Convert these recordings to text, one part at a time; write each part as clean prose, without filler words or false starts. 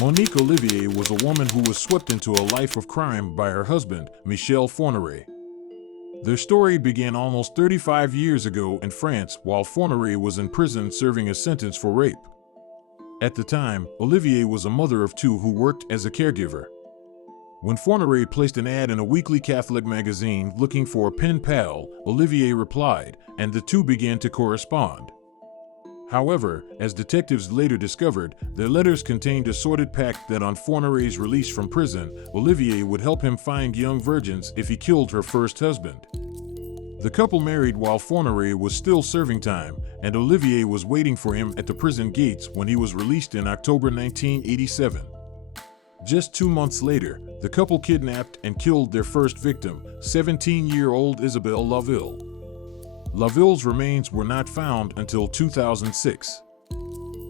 Monique Olivier was a woman who was swept into a life of crime by her husband, Michel Fourniret. Their story began almost 35 years ago in France while Fourniret was in prison serving a sentence for rape. At the time, Olivier was a mother of two who worked as a caregiver. When Fourniret placed an ad in a weekly Catholic magazine looking for a pen pal, Olivier replied, and the two began to correspond. However, as detectives later discovered, their letters contained a sordid pact that on Fourniret's release from prison, Olivier would help him find young virgins if he killed her first husband. The couple married while Fourniret was still serving time, and Olivier was waiting for him at the prison gates when he was released in October 1987. Just 2 months later, the couple kidnapped and killed their first victim, 17-year-old Isabelle Laville. Laville's remains were not found until 2006.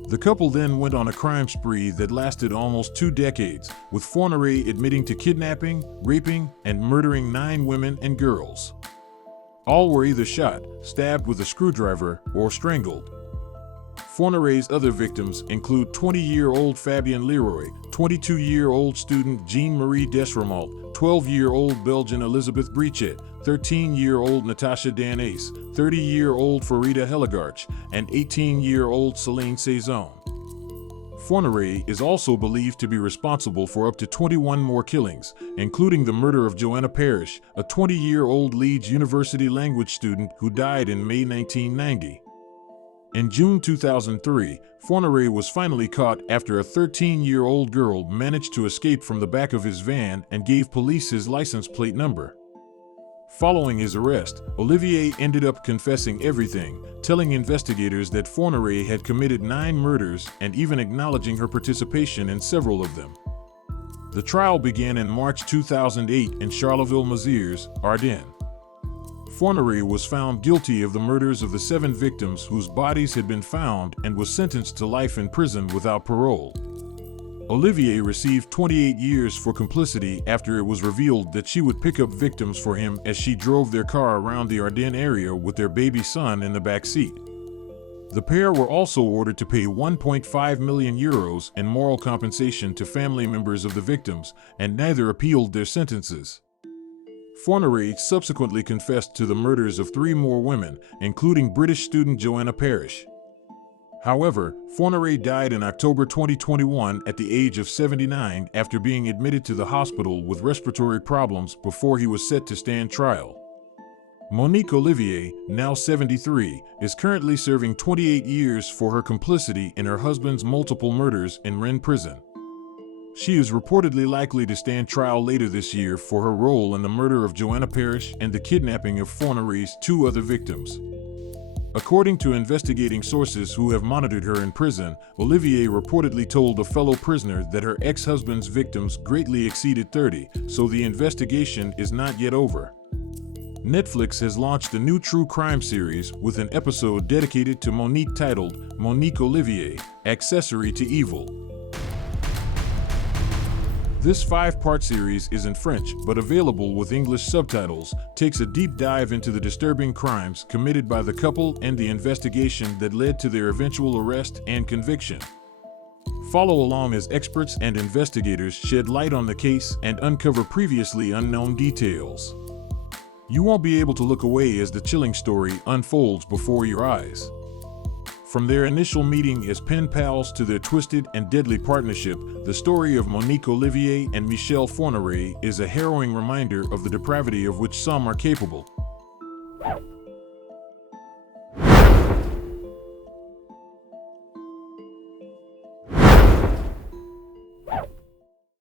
The couple then went on a crime spree that lasted almost 2 decades, with Fourniret admitting to kidnapping, raping, and murdering 9 women and girls. All were either shot, stabbed with a screwdriver, or strangled. Fourniret's other victims include 20-year-old Fabien Leroy, 22-year-old student Jean-Marie Desremalt, 12-year-old Belgian Elisabeth Brichet, 13-year-old Natasha Danace, 30-year-old Farida Heligarch, and 18-year-old Celine Saison. Fourniret is also believed to be responsible for up to 21 more killings, including the murder of Joanna Parrish, a 20-year-old Leeds University language student who died in May 1990. In June 2003, Fourniret was finally caught after a 13-year-old girl managed to escape from the back of his van and gave police his license plate number. Following his arrest, Olivier ended up confessing everything, telling investigators that Fourniret had committed 9 murders and even acknowledging her participation in several of them. The trial began in March 2008 in Charleville-Mézières, Ardennes. Fourniret was found guilty of the murders of the 7 victims whose bodies had been found and was sentenced to life in prison without parole. Olivier received 28 years for complicity after it was revealed that she would pick up victims for him as she drove their car around the Ardennes area with their baby son in the back seat. The pair were also ordered to pay €1.5 million in moral compensation to family members of the victims, and neither appealed their sentences. Fourniret subsequently confessed to the murders of 3 more women, including British student Joanna Parrish. However, Fourniret died in October 2021 at the age of 79 after being admitted to the hospital with respiratory problems before he was set to stand trial. Monique Olivier, now 73, is currently serving 28 years for her complicity in her husband's multiple murders in Rennes prison. She is reportedly likely to stand trial later this year for her role in the murder of Joanna Parrish and the kidnapping of Fourniret's 2 other victims. According to investigating sources who have monitored her in prison, Olivier reportedly told a fellow prisoner that her ex-husband's victims greatly exceeded 30, so the investigation is not yet over. Netflix has launched a new true crime series with an episode dedicated to Monique titled Monique Olivier, Accessory to Evil. This 5-part series is in French, but available with English subtitles, takes a deep dive into the disturbing crimes committed by the couple and the investigation that led to their eventual arrest and conviction. Follow along as experts and investigators shed light on the case and uncover previously unknown details. You won't be able to look away as the chilling story unfolds before your eyes. From their initial meeting as pen pals to their twisted and deadly partnership, the story of Monique Olivier and Michel Fourniret is a harrowing reminder of the depravity of which some are capable.